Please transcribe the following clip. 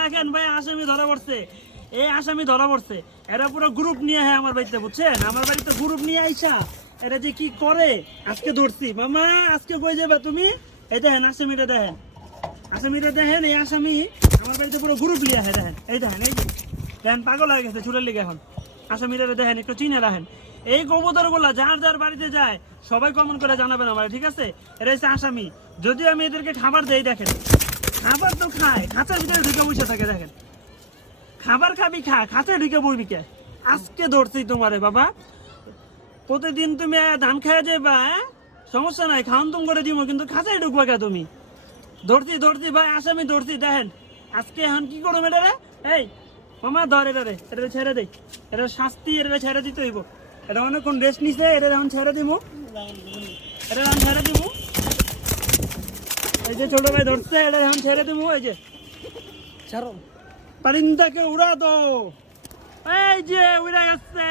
দেখেন ভাই আসামি ধরা পড়ছে, এই আসামি ধরা পড়ছে। এরা পুরো গ্রুপ নিয়ে হ্যাঁ আমার বাড়িতে, বুঝছেন? আমার বাড়িতে গ্রুপ নিয়ে আইসা এরা যে কি করে আজকে ধরছি। মামা আজকে কই যাবে তুমি? এই দেখেন আসামিটা দেখেন, আসামিটা দেখেন। এই আসামি আমার বাড়িতে পুরো গ্রুপ নিয়ে হ্যাঁ দেখেন, এই দেখেন, এই দেখেন পাগল হয়ে গেছে ছুটের লিগে। এখন আসামিরা দেখেন, একটু চিনে রাখেন। এই কবুতর গুলা যার যার বাড়িতে যায় সবাই কমেন্ট করে জানাবেন আমার, ঠিক আছে? এরা হচ্ছে আসামি। যদিও আমি এদেরকে খাবার দেই, দেখেন খাবার তো খায়, খাঁচার ভিতরে ঢুকে বসে থাকে। দেখেন খাবার খাবি, খাঁচায় ঢুকে বইবি কে? আজকে ধরছি তোমারে বাবা। প্রতিদিন তুমি ধান খেয়ে যাবা, সমস্যা নাই, খাওয়ান তুম করে দিব, কিন্তু খাঁচায় ঢুকবা কে তুমি? ধরছি ভাই, আসামি ধরছি। দেখেন আজকে এখন কি করবো এটা রে? এই মামা ধর এটা রে, এটা ছেড়ে দেই। এটা শাস্তি, এটা ছেড়ে দিতে হইব। এটা অনেকক্ষণ রেস্ট নিছে, এটা এখন ছেড়ে দিব, এটা এখন ছেড়ে দিব। এই যে ছোট ভাই ধরছে, এটা এখন ছেড়ে দিব। এই যে ছাড়ো, পারিন্দাকে উড়া দো। এই যে উড়ে গেছে।